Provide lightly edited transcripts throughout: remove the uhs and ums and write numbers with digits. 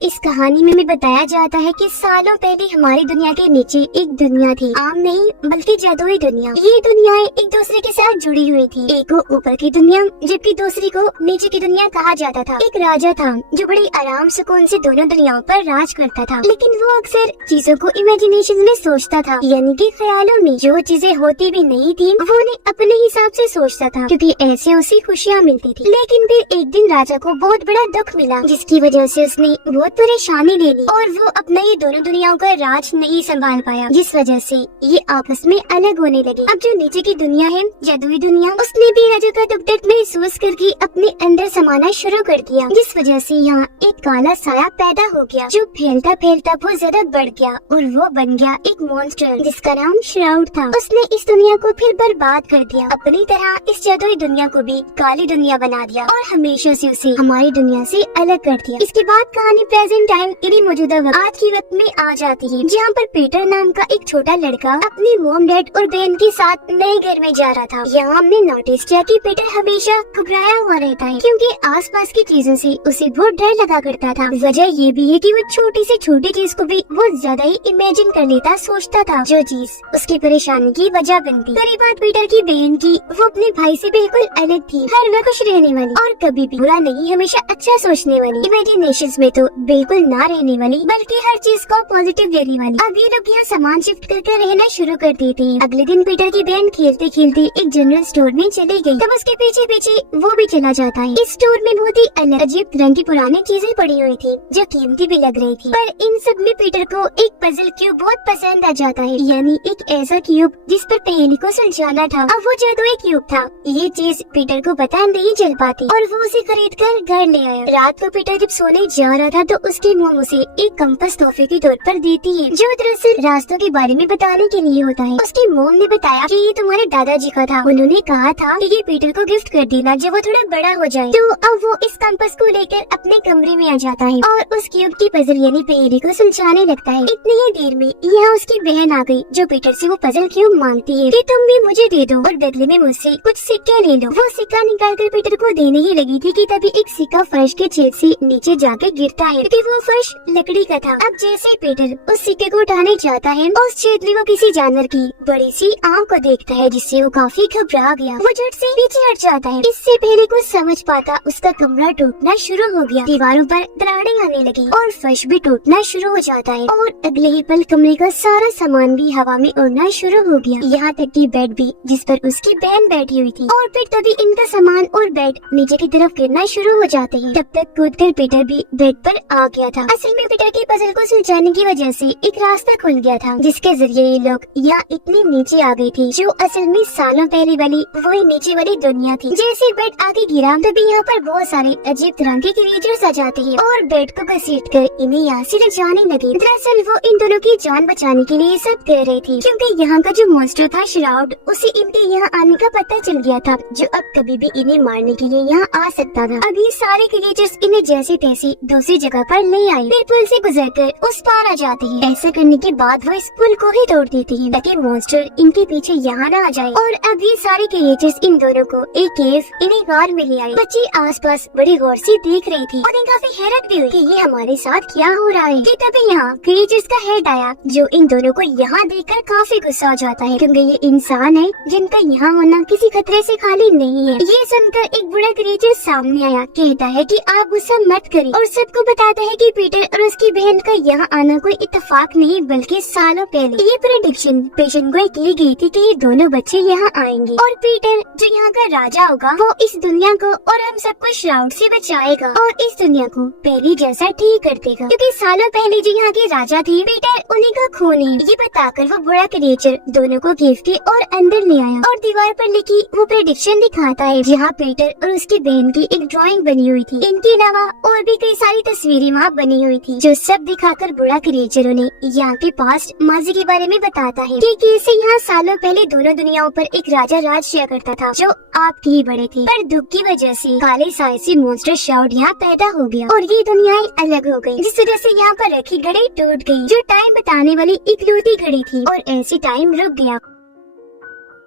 इस कहानी में बताया जाता है कि सालों पहले हमारी दुनिया के नीचे एक दुनिया थी। आम नहीं बल्कि जादुई दुनिया। ये दुनियाएं एक दूसरे के साथ जुड़ी हुई थी। एक को ऊपर की दुनिया जबकि दूसरी को नीचे की दुनिया कहा जाता था। एक राजा था जो बड़ी आराम सुकून से दोनों दुनियाओं पर राज करता था, लेकिन वो अक्सर चीजों को इमेजिनेशन में सोचता था, यानी कि ख्यालों में। जो चीजें होती भी नहीं थी वो उन्हें अपने हिसाब से सोचता था, क्योंकि ऐसे उसे खुशियाँ मिलती थी। लेकिन फिर एक दिन राजा को बहुत बड़ा दुख मिला, जिसकी वजह से उसने बहुत परेशानी ले ली और वो अपना ये दोनों दुनियाओं का राज नहीं संभाल पाया, जिस वजह से ये आपस में अलग होने लगे। अब जो नीचे की दुनिया है, जादुई दुनिया, उसने भी राजा का दुख दर्द महसूस करके अपने अंदर समाना शुरू कर दिया, जिस वजह से यहाँ एक काला साया पैदा हो गया, जो फैलता फैलता बहुत ज्यादा बढ़ गया और वो बन गया एक मॉन्स्टर, जिसका नाम श्राउड था। उसने इस दुनिया को फिर बर्बाद कर दिया, अपनी तरह इस जादुई दुनिया को भी काली दुनिया बना दिया और हमेशा से उसे हमारी दुनिया से अलग कर दिया। इसके बाद कहानी प्रेजेंट टाइम यानी मौजूदा वक्त आज के वक्त में आ जाती है, जहाँ पर पीटर नाम का एक छोटा लड़का अपनी मॉम डैड और बहन के साथ नए घर में जा रहा था। यहाँ हमने नोटिस किया कि पीटर हमेशा घबराया हुआ रहता है, क्योंकि आसपास की चीजों से उसे बहुत डर लगा करता था। वजह ये भी है कि वो छोटी से छोटी चीज को भी बहुत ज्यादा ही इमेजिन कर लेता, सोचता था, जो चीज उसकी परेशानी की वजह बनती। पहली बात पीटर की बहन की, वो अपने भाई से बिल्कुल अलग थी, हर वक्त खुश रहने वाली और कभी भी बुरा नहीं, हमेशा अच्छा सोचने वाली, इमेजिनेशंस में तो बिल्कुल ना रहने वाली, बल्कि हर चीज को पॉजिटिव लेने वाली। अब ये लोग यहाँ सामान शिफ्ट करके रहना शुरू कर देते हैं। अगले दिन पीटर की बहन खेलते खेलते एक जनरल स्टोर में चली गई, तब उसके पीछे पीछे वो भी चला जाता है। इस स्टोर में बहुत ही अलग अजीब तरह की पुरानी चीजें पड़ी हुई थी, जो कीमती भी लग रही थी। पर इन सब में पीटर को एक पजल क्यूब बहुत पसंद आ जाता है, यानी एक ऐसा क्यूब जिस पर पहेली को सुलझाना था। अब वो जादुई क्यूब था। ये चीज पीटर को पता नहीं चल पाती और वो उसे खरीद कर घर ले आया। रात को पीटर जब सोने जा रहा था तो उसकी मॉम उसे एक कंपास तोहफे के तौर पर देती है, जो दरअसल रास्तों के बारे में बताने के लिए होता है। उसकी मॉम ने बताया कि ये तुम्हारे दादाजी का था, उन्होंने कहा था कि ये पीटर को गिफ्ट कर देना जब वो थोड़ा बड़ा हो जाए। तो अब वो इस कंपास को लेकर अपने कमरे में आ जाता है और उस क्यूब की पजल यानी पहेली को सुलझाने लगता है। इतनी ही देर में यहाँ उसकी बहन आ गई, जो पीटर से वो पजल क्यूब मांगती है कि तुम भी मुझे दे दो और बदले में मुझसे कुछ सिक्के ले लो। वो सिक्का निकाल कर पीटर को देने ही लगी थी कि तभी एक सिक्का फर्श के छेद से नीचे जाकर गिरता है, क्योंकि वो फर्श लकड़ी का था। अब जैसे पीटर उस सिक्के को उठाने जाता है, उस छेद में वो किसी जानवर की बड़ी सी आंख को देखता है, जिससे वो काफी घबरा गया। वो झट से पीछे हट जाता है। इससे पहले कुछ समझ पाता उसका कमरा टूटना शुरू हो गया, दीवारों पर दरारें आने लगी और फर्श भी टूटना शुरू हो जाता है और अगले ही पल कमरे का सारा सामान भी हवा में उड़ना शुरू हो गया, यहाँ तक कि बेड भी, जिस पर उसकी बहन बैठी हुई थी। और फिर तभी इनका सामान और बेड नीचे की तरफ गिरना शुरू हो जाते हैं। तब तक कूदकर पीटर भी बेड पर आ गया था। असल में पीटर की पजल को सुलझाने की वजह से एक रास्ता खुल गया था, जिसके जरिए ये लोग यहाँ इतनी नीचे आ गए थे, जो असल में सालों पहले वाली वही नीचे वाली दुनिया थी। जैसे बेड आगे गिरा तभी यहाँ पर बहुत सारे अजीब तरह के क्रिएचर्स आ जाते हैं और बेड को घसीट कर इन्हें यहाँ से ले जाने लगे। दरअसल वो इन दोनों की जान बचाने के लिए सब कर रही थी, क्योंकि यहाँ का जो मॉन्स्टर था श्राउड, उसे इनके यहाँ आने का पता चल गया था, जो अब कभी भी इन्हें मारने के लिए यहाँ आ सकता था। अब ये सारे क्रिएचर्स इन्हें जैसे तैसे दूसरी जगह पर ले आए, फिर पुल से गुजरकर उस पार आ जाते हैं। ऐसा करने के बाद वो इस पुल को ही तोड़ देते हैं, ताकि मॉन्स्टर इनके पीछे यहाँ न आ जाए। और अब ये सारे क्रिएचर्स इन दोनों को एक केव इन्हें कार में ले आए। बच्चे आसपास बड़ी गौर से देख रही थी और काफी हैरत भी हुई कि ये हमारे साथ क्या हो रहा है। कि तभी यहाँ क्रिएचर्स का हेड आया, जो इन दोनों को यहाँ देखकर काफी गुस्सा हो जाता है, क्योंकि ये इंसान है जिनका यहाँ होना किसी खतरे से खाली नहीं है। ये सुनकर एक बड़ा क्रिएचर सामने आया, कहता है कि आप गुस्सा मत करें और सबको बताता है कि पीटर और उसकी बहन का यहाँ आना कोई इत्तेफाक नहीं, बल्कि सालों पहले ये प्रेडिक्शन पेशेंट को की गई थी कि ये दोनों बच्चे यहाँ आएंगे और पीटर जो यहाँ का राजा होगा, वो इस दुनिया को और हम सबको श्राउड से बचाएगा और इस दुनिया को पहले जैसा ठीक कर देगा, क्योंकि सालों पहले जो यहाँ के राजा थे, पीटर उन्हीं का खून है। ये बताकर वो बड़ा क्रिएचर दोनों को गिफ्ट के और अंदर ले आया और दीवार पर लिखी वो प्रेडिक्शन दिखाता है, जहाँ पीटर और उसकी बहन की एक ड्राइंग बनी हुई थी। इनके अलावा और भी कई सारी तस्वीरें वहाँ बनी हुई थी, जो सब दिखाकर बड़ा क्रिएचर उन्हें यहाँ के पास्ट माजी के बारे में बताता है कि कैसे यहाँ सालों पहले दोनों दुनियाओं पर एक राजा राज किया करता था, जो आपके ही बड़े थे। पर दुख की वजह से काले साय से मॉन्स्टर श्राउड यहाँ पैदा हो गया और ये दुनियाएं अलग हो गई, जिस वजह से यहाँ पर रखी घड़ी टूट गई, जो टाइम बताने वाली इकलौती घड़ी थी और ऐसी टाइम रुक गया।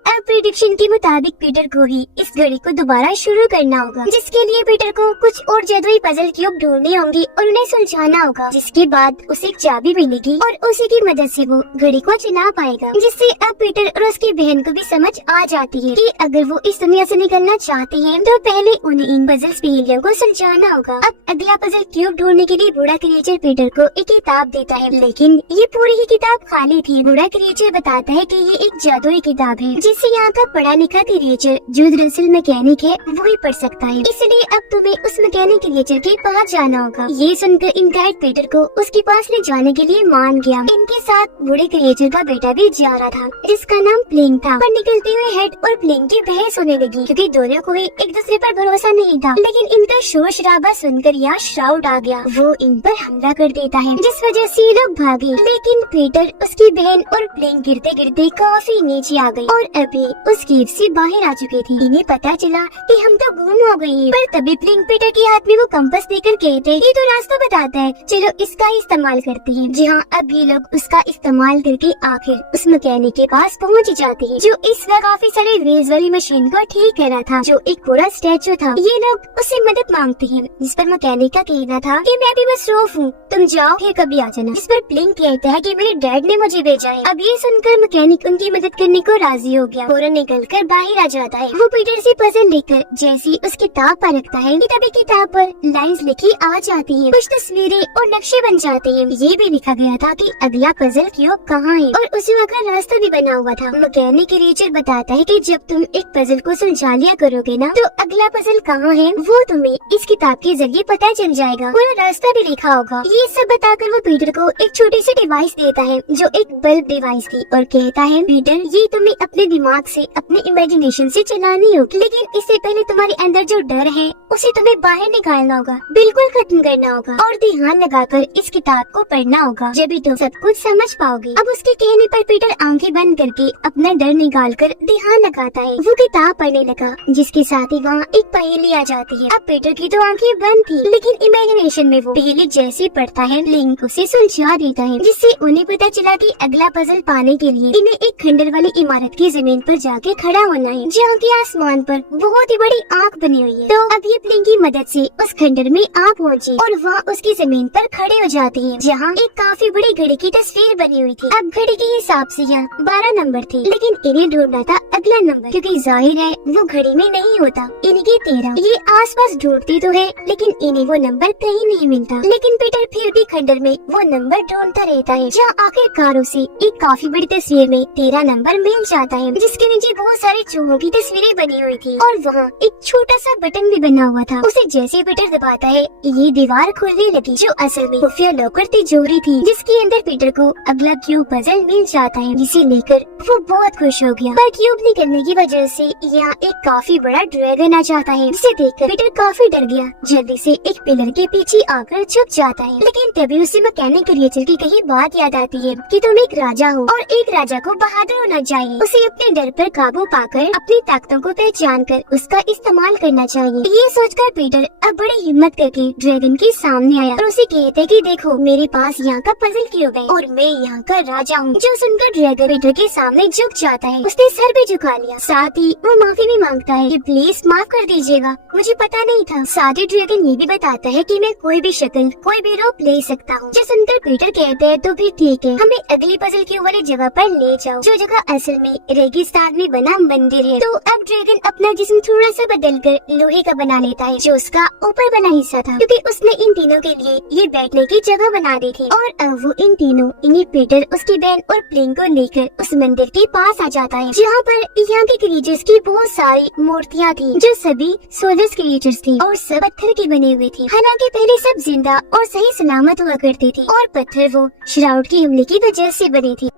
अब प्रेडिक्शन के मुताबिक पीटर को ही इस घड़ी को दोबारा शुरू करना होगा, जिसके लिए पीटर को कुछ और जादुई पजल क्यूब ढूंढने होंगे और उन्हें सुलझाना होगा, जिसके बाद उसे एक चाबी मिलेगी और उसी की मदद से वो घड़ी को चला पाएगा। जिससे अब पीटर और उसकी बहन को भी समझ आ जाती है कि अगर वो इस दुनिया से निकलना चाहते हैं तो पहले उन्हें इन पजल पहेलियों को सुलझाना होगा। अब अगला पजल क्यूब ढूंढने के लिए बूढ़ा क्रिएचर पीटर को एक किताब देता है, लेकिन ये पूरी ही किताब खाली थी। बूढ़ा क्रिएचर बताता है कि ये एक जादुई किताब है जिसे यहाँ का पढ़ा लिखा क्रिएचर जो दरअसल मैकेनिक है वो ही पढ़ सकता है, इसलिए अब तुम्हें उस मैकेनिक क्रिएचर के पास जाना होगा। ये सुनकर इन गाइड पीटर को उसके पास ले जाने के लिए मान गया। इनके साथ बूढ़े क्रिएचर का बेटा भी जा रहा था जिसका नाम प्लिंग था। पर निकलते हुए हेड और प्लिंग की बहस होने लगी क्योंकि दोनों को ही एक दूसरे पर भरोसा नहीं था, लेकिन इनका शोर शराबा सुनकर यहाँ श्राउड आ गया। वो इन पर हमला कर देता है जिस वजह से ये लोग भागे, लेकिन पीटर, उसकी बहन और प्लिंग गिरते गिरते काफी नीचे आ गई और अभी उस केव से बाहर आ चुके थे। इन्हें पता चला कि हम तो गुम हो गए हैं। पर तभी प्लिंग पीटर के हाथ में वो कंपास देकर कहते ये तो रास्ता बताता है, चलो इसका ही इस्तेमाल करते हैं। जी हाँ, अब ये लोग उसका इस्तेमाल करके आखिर उस मैकेनिक के पास पहुँच जाते हैं जो इस वक्त काफी सारे व्हील्स वाली मशीन को ठीक कर रहा था, जो एक पूरा स्टैचू था। ये लोग उससे मदद मांगते हैं, जिस पर मैकेनिक का कहना था कि मैं भी बस रोफ हूँ, तुम जाओ फिर कभी आ जाना। जिस पर प्लिंग कहता है कि मेरे डैड ने मुझे भेजा है। अब ये सुनकर मैकेनिक उनकी मदद करने को राजी हो गया, फौरन निकलकर बाहर आ जाता है। वो पीटर से पजल लेकर जैसी उस किताब पर रखता है कि तभी किताब पर लाइंस लिखी आ जाती हैं, कुछ तस्वीरें और नक्शे बन जाते हैं। ये भी लिखा गया था कि अगला पजल क्यूब कहाँ है और उसी वक्त रास्ता भी बना हुआ था। मैकेनिक क्रिएचर बताता है कि जब तुम एक पजल को सुलझा लिया करोगे ना, तो अगला पजल कहाँ है वो तुम्हें इस किताब के जरिए पता चल जाएगा, पूरा रास्ता भी लिखा होगा। ये सब बताकर वो पीटर को एक छोटी सी डिवाइस देता है जो एक बल्ब डिवाइस थी और कहता है पीटर, ये तुम्हें अपने दिमाग से, अपने इमेजिनेशन से चलानी होगी, लेकिन इससे पहले तुम्हारे अंदर जो डर है उसे तुम्हें बाहर निकालना होगा, बिल्कुल खत्म करना होगा और ध्यान लगाकर इस किताब को पढ़ना होगा, जब भी तुम सब कुछ समझ पाओगे। अब उसके कहने पर पीटर आंखें बंद करके अपना डर निकालकर ध्यान लगाता है। वो किताब पढ़ने लगा, जिसके साथ ही वहाँ एक पहेली आ जाती है। अब पीटर की तो आंखें बंद थी, लेकिन इमेजिनेशन में वो पहेली जैसे पढ़ता है लिंक उसे सुलझा देता है, जिससे उन्हें पता चला कि अगला पजल पाने के लिए इन्हें एक खंडर वाली इमारत की जमीन पर जाके खड़ा होना है, जहाँ के आसमान पर बहुत ही बड़ी आँख बनी हुई है। तो अब ये प्लिंग की मदद से उस खंडर में आ पहुँची और वहाँ उसकी जमीन पर खड़े हो जाते हैं, जहाँ एक काफी बड़ी घड़ी की तस्वीर बनी हुई थी। अब घड़ी के हिसाब से यहाँ 12 नंबर थे, लेकिन इन्हें ढूंढना था अगला नंबर, क्योंकि जाहिर है वो घड़ी में नहीं होता। इनके 13 ये आसपास ढूंढती तो है, लेकिन इन्हें वो नंबर कहीं नहीं मिलता। लेकिन पीटर फिर भी खंडर में वो नंबर ढूंढता रहता है, जहाँ आखिरकार उसे एक काफी बड़ी तस्वीर में 13 नंबर मिल जाता है, जिसके नीचे बहुत सारे चूहों की तस्वीरें बनी हुई थी और वहाँ एक छोटा सा बटन भी बना हुआ था। उसे जैसे पीटर दबाता है ये दीवार खुलने लगी, जो असल में खुफिया लॉकर तिजोरी थी, जिसके अंदर पीटर को अगला क्यूब पजल मिल जाता है, जिसे लेकर वो बहुत खुश हो गया। पर क्यूब निकलने की वजह से यहाँ एक काफी बड़ा ड्रैगन आ जाता है, जिसे देखकर पीटर काफी डर गया, जल्दी से एक पिलर के पीछे आकर छुप जाता है। लेकिन तभी उसे मैकेनिक क्रिएचर की कही बात याद आती है कि तुम एक राजा हो और एक राजा को बहादुर होना चाहिए। उसे अपने डर पर काबू पाकर अपनी ताकतों को पहचान कर उसका इस्तेमाल करना चाहिए। ये सोचकर पीटर अब बड़ी हिम्मत करके ड्रैगन के सामने आया और उसे कहते कि देखो मेरे पास यहाँ का पजल क्यूब है और मैं यहाँ का राजा हूँ। जो सुनकर ड्रैगन पीटर के सामने झुक जाता है, उसने सर भी झुका लिया, साथ ही वो माफी भी मांगता है कि प्लीज माफ कर दीजिएगा, मुझे पता नहीं था। साथ ही ड्रैगन ये भी बताता है कि मैं कोई भी शक्ल, कोई भी रूप ले सकता हूँ। जो सुनकर पीटर कहते हैं तो भी ठीक है, हमें अगली पजल क्यूब वाली जगह पर ले जाओ, जो जगह असल में रेगिस्तान में बना मंदिर है। तो अब ड्रैगन अपना जिस्म थोड़ा सा बदलकर लोहे का बना लेता है, जो उसका ऊपर बना हिस्सा था, क्योंकि उसने इन तीनों के लिए ये बैठने की जगह बना दी थी। और अब वो इन तीनों, इन्हें पीटर, उसकी बहन और प्लिंग को लेकर उस मंदिर के पास आ जाता है, जहाँ पर यहाँ के क्रिएचर्स की बहुत सारी मूर्तियाँ थी, जो सभी सोलस क्रिएचर्स थी और सब पत्थर की बनी हुई थी। हालांकि पहले सब जिंदा और सही सलामत हुआ करती थी और पत्थर वो श्राउड की हमले की वजह से बनी थी।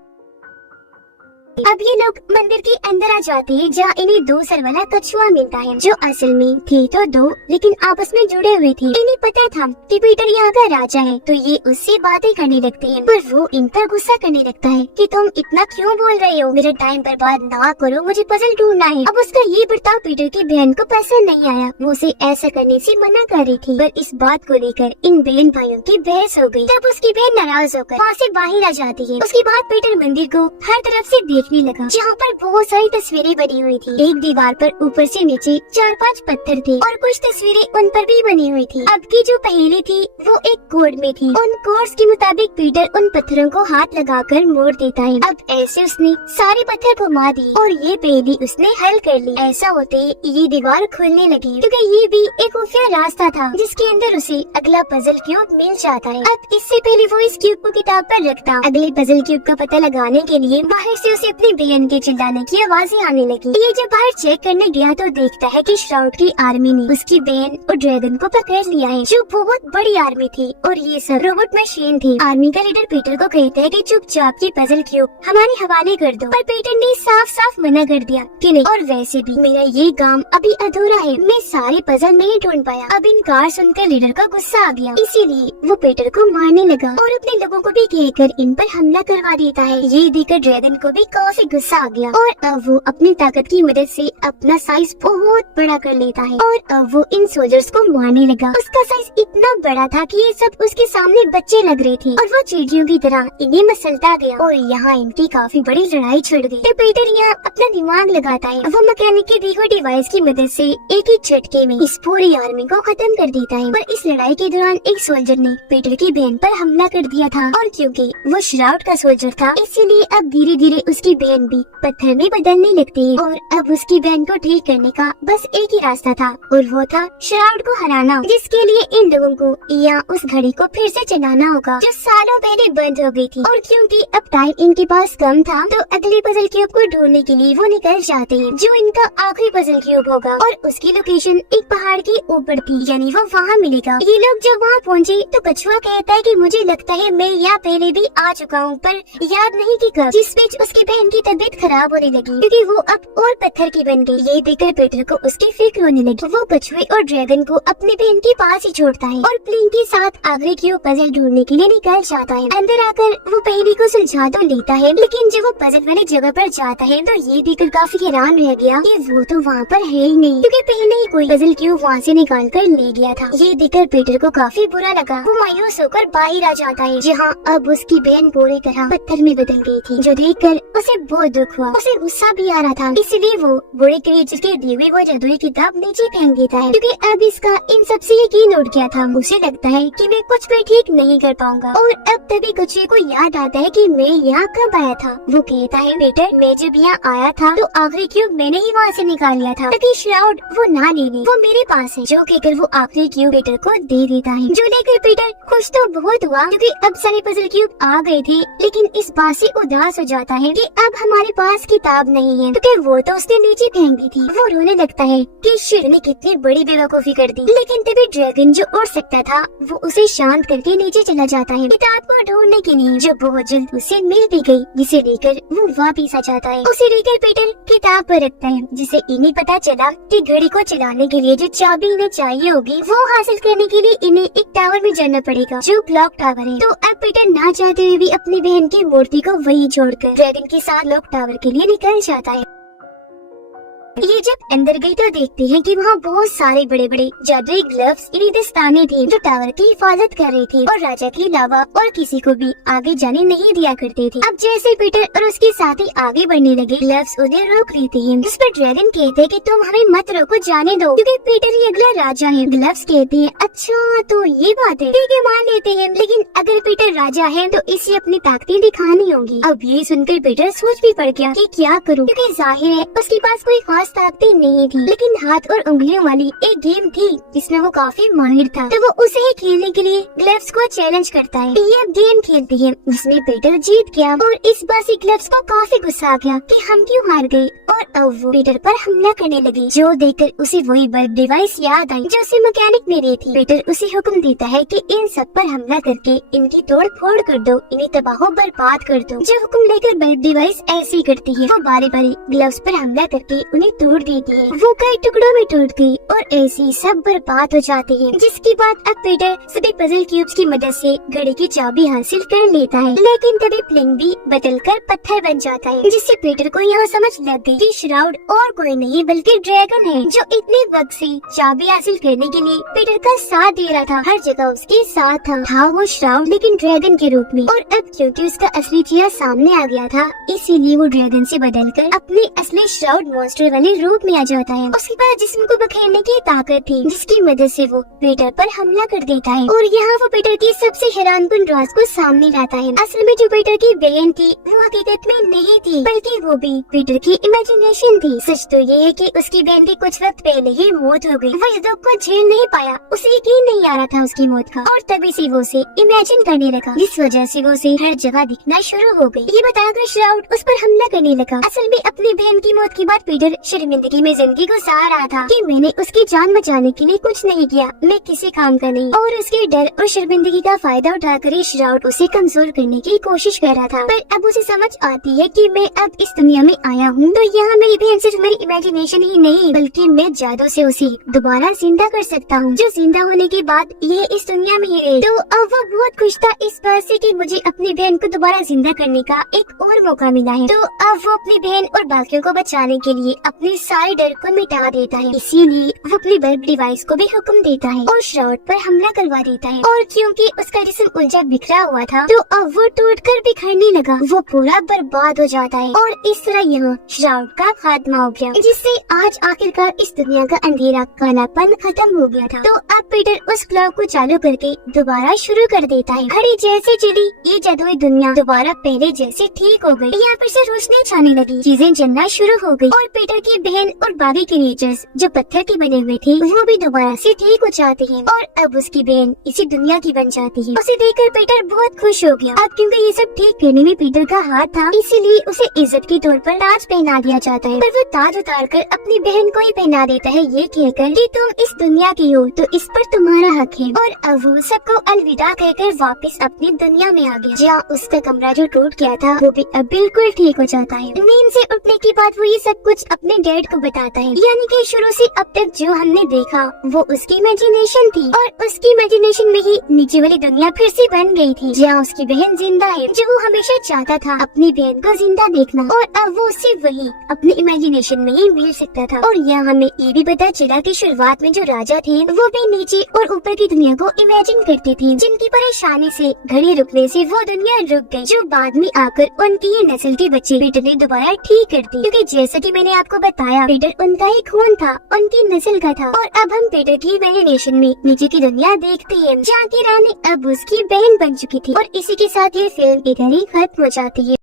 अब ये लोग मंदिर के अंदर आ जाते हैं, जहाँ इन्हें 2 सर वाला कछुआ मिलता है, जो असल में थे तो 2 लेकिन आपस में जुड़े हुए थे। इन्हें पता था कि पीटर यहाँ का राजा है, तो ये उससे बातें करने लगते हैं, पर वो इन पर गुस्सा करने लगता है कि तुम इतना क्यों बोल रहे हो, मेरा टाइम बर्बाद ना करो, मुझे पजल ढूंढना है। अब उसका ये बर्ताव पीटर की बहन को पसंद नहीं आया, वो उसे ऐसा करने से मना कर रही थी, पर इस बात को लेकर इन बहन भाइयों की बहस हो गई। तब उसकी बहन नाराज होकर वहाँ से बाहर आ जाती है। उसके बाद पीटर मंदिर को हर तरफ से देखने लगा जहाँ पर बहुत सारी तस्वीरें बनी हुई थी। एक दीवार पर ऊपर से नीचे 4-5 पत्थर थे और कुछ तस्वीरें उन पर भी बनी हुई थी। अब की जो पहेली थी वो एक कोड में थी। उन कोड्स के मुताबिक पीटर उन पत्थरों को हाथ लगाकर मोड़ देता है। अब ऐसे उसने सारे पत्थर घुमा दिए और ये पहेली उसने हल कर ली। ऐसा होते ये दीवार खुलने लगी क्योंकि ये भी एक खुफिया रास्ता था जिसके अंदर उसे अगला पजल क्यूब मिल जाता है। अब इससे पहले वो इस क्यूब को किताब पर रखता, अगले पजल क्यूब का पता लगाने के लिए बाहर से उसे अपनी बहन के चिल्लाने की आवाजें आने लगी। ये जब बाहर चेक करने गया तो देखता है कि श्राउड की आर्मी ने उसकी बहन और ड्रैगन को पकड़ लिया है, जो बहुत बड़ी आर्मी थी और ये सब रोबोट मशीन थी। आर्मी का लीडर पीटर को कहता है कि चुपचाप ये पजल क्यूब हमारे हवाले कर दो, पर पीटर ने साफ साफ मना कर दिया कि नहीं, और वैसे भी मेरा ये काम अभी अधूरा है, मैं सारे पजल नहीं ढूंढ पाया। अब इनकार सुनकर लीडर का गुस्सा आ गया, इसीलिए वो पीटर को मारने लगा और अपने लोगों को भी कहकर इन पर हमला करवा देता है। ये देखकर ड्रैगन को भी काफी गुस्सा आ गया और अब वो अपनी ताकत की मदद से अपना साइज बहुत बड़ा कर लेता है और अब वो इन सोल्जर्स को मारने लगा। उसका साइज इतना बड़ा था कि ये सब उसके सामने बच्चे लग रहे थे और वो चींटियों की तरह इन्हें मसलता गया और यहाँ इनकी काफी बड़ी लड़ाई छिड़ गई। तो पीटर यहाँ अपना दिमाग लगाता है, वो मैकेनिक की दी हुई डिवाइस की मदद से एक ही झटके में इस पूरी आर्मी को खत्म कर देता है। पर इस लड़ाई के दौरान एक सोल्जर ने पीटर की बहन पर हमला कर दिया था और क्योंकि वो श्राउड का सोल्जर था इसीलिए अब धीरे धीरे उसकी बहन भी पत्थर में बदलने लगती है और अब उसकी बहन को ठीक करने का बस एक ही रास्ता था और वो था श्राउड को हराना, जिसके लिए इन लोगों को या उस घड़ी को फिर से चलाना होगा जो सालों पहले बंद हो गई थी। और क्योंकि अब टाइम इनके पास कम था तो अगले पजल क्यूब को ढूंढने के लिए वो निकल जाते हैं, जो इनका आखिरी पजल क्यूब होगा और उसकी लोकेशन एक पहाड़ के ऊपर थी, यानी वो वहाँ मिलेगा। ये लोग जब वहाँ पहुँचे तो कछुआ कहता है कि मुझे लगता है मैं यहाँ पहले भी आ चुका हूँ, पर याद नहीं कि कब। जिस बीच उसकी बहन की तबीयत खराब होने लगी क्योंकि वो अब और पत्थर की बन गई। ये देखकर पीटर को उसकी फिक्र होने लगी। वो कछुए और ड्रैगन को अपनी बहन के पास ही छोड़ता है और प्लिंग के साथ आखिरी क्यूब पजल ढूंढने के लिए निकल जाता है। अंदर आकर वो पहेली को सुलझा तो लेता है, लेकिन जब वो पजल वाली जगह पर जाता है तो ये देखकर काफी हैरान रह गया कि वो तो वहाँ पर है ही नहीं, क्योंकि पहले ही कोई पजल क्यूब वहाँ से निकाल कर ले गया था। ये देखकर पीटर को काफी बुरा लगा। वो मायूस होकर बाहर आ जाता है जहाँ अब उसकी बहन पूरी तरह पत्थर में बदल गई थी, जो देखकर उसे बहुत दुख हुआ। उसे गुस्सा भी आ रहा था, इसलिए वो बूढ़े क्रीचर के दी हुई वो जादुई किताब नीचे फेंक देता है, क्योंकि अब इसका इन सबसे यकीन उठ गया था। उसे लगता है कि मैं कुछ भी ठीक नहीं कर पाऊंगा और अब तभी कछुए को याद आता है कि मैं यहाँ कब आया था। वो कहता है पीटर, मैं जब यहाँ आया था तो आखिरी क्यूब मैंने ही वहाँ से निकाल लिया था ताकि श्राउड वो ना ले ले, वो मेरे पास है। जो कहकर वो आखिरी क्यूब पीटर को दे देता है, जो लेकर पीटर खुश तो बहुत हुआ क्योंकि अब सारे पजल क्यूब आ गए थे, लेकिन इस बात से उदास हो जाता है कि अब हमारे पास किताब नहीं है, क्योंकि वो तो उसने नीचे फेंक दी थी। वो रोने लगता है कि शिर ने कितनी बड़ी बेवकूफी कर दी, लेकिन तभी ड्रैगन जो उड़ सकता था वो उसे शांत करके नीचे चला जाता है किताब को ढूंढने के लिए, जो बहुत जल्द उसे मिल भी गई, जिसे लेकर वो वापिस आ जाता है। उसे लेकर पीटर किताब पर रखता है, जिसे इन्हें पता चला कि घड़ी को चलाने के लिए जो चाबी इन्हें चाहिए होगी वो हासिल करने के लिए इन्हें एक टावर में जाना पड़ेगा, जो क्लॉक टावर है। तो अब पीटर ना चाहते हुए भी अपनी बहन की मूर्ति को वही छोड़कर ड्रैगन के साथ क्लॉक टावर के लिए निकल जाता है। ये जब अंदर गई तो देखते हैं कि वहाँ बहुत सारे बड़े बड़े जादुई ग्लव्स यानी दस्ताने थे जो टावर की हिफाजत कर रहे थे और राजा के अलावा और किसी को भी आगे जाने नहीं दिया करते थे। अब जैसे पीटर और उसके साथी आगे बढ़ने लगे, ग्लव्स उन्हें रोक लेते हैं, जिस पर ड्रैगन कहते हैं कि तुम हमें मत रोको, जाने दो, क्योंकि पीटर ही अगला राजा है। ग्लव्स कहते हैं अच्छा तो ये बात है, ठीक है मान लेते हैं, लेकिन अगर पीटर राजा है तो इसे अपनी ताकतें दिखानी होंगी। अब ये सुनकर पीटर सोच भी पड़ गया कि क्या करूँ, क्योंकि जाहिर है उसके पास कोई खास ताकतें नहीं थी, लेकिन हाथ और उंगलियों वाली एक गेम थी जिसमें वो काफी माहिर था। तो वो उसे ही खेलने के लिए ग्लव्स को चैलेंज करता है। ये अब गेम खेलती है जिसमें पीटर जीत गया और इस बार से ग्लव्स को काफी गुस्सा आ गया कि हम क्यों हार गए और अब वो पीटर पर हमला करने लगी, जो देखकर उसे वही बल्ब डिवाइस याद आई जो उसे मैकेनिक ने दी थी। पीटर उसे हुक्म देता है कि इन सब पर हमला करके इनकी तोड़ फोड़ कर दो, इन्हें तबाह बर्बाद कर दो। जो हुक्म लेकर बल्ब डिवाइस ऐसे ही करती है, वो बारी बारी ग्लव्स पर हमला करके उन्हें तोड़ देती है। वो कई टुकड़ों में टूट गई और ऐसी सब बर्बाद हो जाती है। जिसके बाद अब पीटर सभी पजल क्यूब्स की मदद से घड़ी की चाबी हासिल कर लेता है, लेकिन तभी प्लेन भी बदलकर पत्थर बन जाता है, जिससे पीटर को यहाँ समझ लग गई कि श्राउड और कोई नहीं बल्कि ड्रैगन है, जो इतने वक्त से चाबी हासिल करने के लिए पीटर का साथ दे रहा था। हर जगह उसके साथ था वो श्राउड, लेकिन ड्रैगन के रूप में। और अब क्योंकि उसका असली चेहरा सामने आ गया था, इसीलिए वो ड्रैगन से बदलकर अपने असली श्राउड मॉन्स्टर वाले रूप में आ जाता है। उसके पास जिस्म को बखेरने की ताकत थी, जिसकी मदद से वो पीटर पर हमला कर देता है। और यहाँ वो पीटर की सबसे हैरानकुन राज को सामने लाता है। असल में जो पीटर की बहन थी वो हकीकत में नहीं थी, बल्कि वो भी पीटर की इमेजिनेशन थी। सच तो ये है कि उसकी बहन की कुछ वक्त पहले ही मौत हो गई। वो इस दुख को झेल नहीं पाया, उसे यकीन नहीं आ रहा था उसकी मौत का, और तभी से वो उसे इमेजिन करने लगा, जिस वजह से वो उसे हर जगह दिखना शुरू हो गई। ये बताकर श्राउड उस पर हमला करने लगा। असल में अपनी बहन की मौत के बाद पीटर शर्मिंदगी में जिंदगी गुजार रहा था कि मैंने उसकी जान बचाने के लिए कुछ नहीं किया, मैं किसी काम का नहीं। और उसके डर और शर्मिंदगी का फायदा उठाकर श्राउड उसे कमजोर करने की कोशिश कर रहा था। पर अब उसे समझ आती है कि मैं अब इस दुनिया में आया हूँ, तो यहाँ मेरी बहन सिर्फ मेरी इमेजिनेशन ही नहीं, बल्कि मैं जादू से उसे दोबारा जिंदा कर सकता हूँ, जो जिंदा होने के बाद ये इस दुनिया में ही रहे। तो अब वो बहुत खुश था इस बात से कि मुझे अपनी बहन को दोबारा जिंदा करने का एक और मौका मिला है। तो अब वो अपनी बहन और बाकियों को बचाने के लिए अपने सारे डर को मिटा देता है। इसीलिए वो अपनी बल्ब डिवाइस को भी हुक्म देता है और श्राउड पर हमला करवा देता है। और क्योंकि उसका जिस्म उलझा बिखरा हुआ था, तो अब वो टूटकर बिखरने लगा, वो पूरा बर्बाद हो जाता है। और इस तरह यहाँ श्राउड का खात्मा हो गया, जिससे आज आखिरकार इस दुनिया का अंधेरा कालापन खत्म हो गया था। तो अब पीटर उस क्लॉक को चालू करके दोबारा शुरू कर देता है। घड़ी जैसे चली, ये जादुई दुनिया दोबारा पहले जैसे ठीक हो गई। यहाँ पर से रोशनी छाने लगी, चीजें जलना शुरू हो गई, और पीटर की बहन और बाकी क्रिएचर्स जो पत्थर के बने हुए थे वो भी दोबारा से ठीक हो जाते हैं। और अब उसकी बहन इसी दुनिया की बन जाती है। उसे देखकर पीटर बहुत खुश हो गया। अब क्योंकि ये सब ठीक करने में पीटर का हाथ था, इसीलिए उसे इज्जत के तौर पर ताज पहना दिया जाता है। पर वो ताज उतार कर अपनी बहन को ही पहना देता है, ये कहकर कि तुम इस दुनिया की हो तो इस पर तुम्हारा हक है। और अब वो सबको अलविदा कहकर वापस अपनी दुनिया में आ गया, जहाँ उसका कमरा जो टूट गया था वो भी अब बिल्कुल ठीक हो जाता है। नींद से उठने के बाद वो ये सब कुछ अपने डैड को बताता है, यानी कि शुरू से अब तक जो हमने देखा वो उसकी इमेजिनेशन थी, और उसकी इमेजिनेशन में ही नीचे वाली दुनिया फिर से बन गई थी, जहाँ उसकी बहन जिंदा है, जो वो हमेशा चाहता था अपनी बहन को जिंदा देखना। और अब वो सिर्फ वही अपनी इमेजिनेशन में ही मिल सकता था। और यहाँ हमें ये भी पता चला कि शुरुआत में जो राजा थे वो भी नीचे और ऊपर की दुनिया को इमेजिन करते थे, जिनकी परेशानी से घड़ी रुकने से वो दुनिया रुक गई, जो बाद में आकर उनकी ये नस्ल के बच्चे पीटर ने दोबारा ठीक कर दी। क्योंकि जैसा कि मैंने आपको बताया, पीटर उनका ही खून था, उनकी नस्ल का था। और अब हम पीटर की इमेजिनेशन में नीचे की दुनिया देखते हैं, जहाँ की रानी अब उसकी बहन बन चुकी थी। और इसी के साथ ये फिल्म इधर ही खत्म हो जाती है।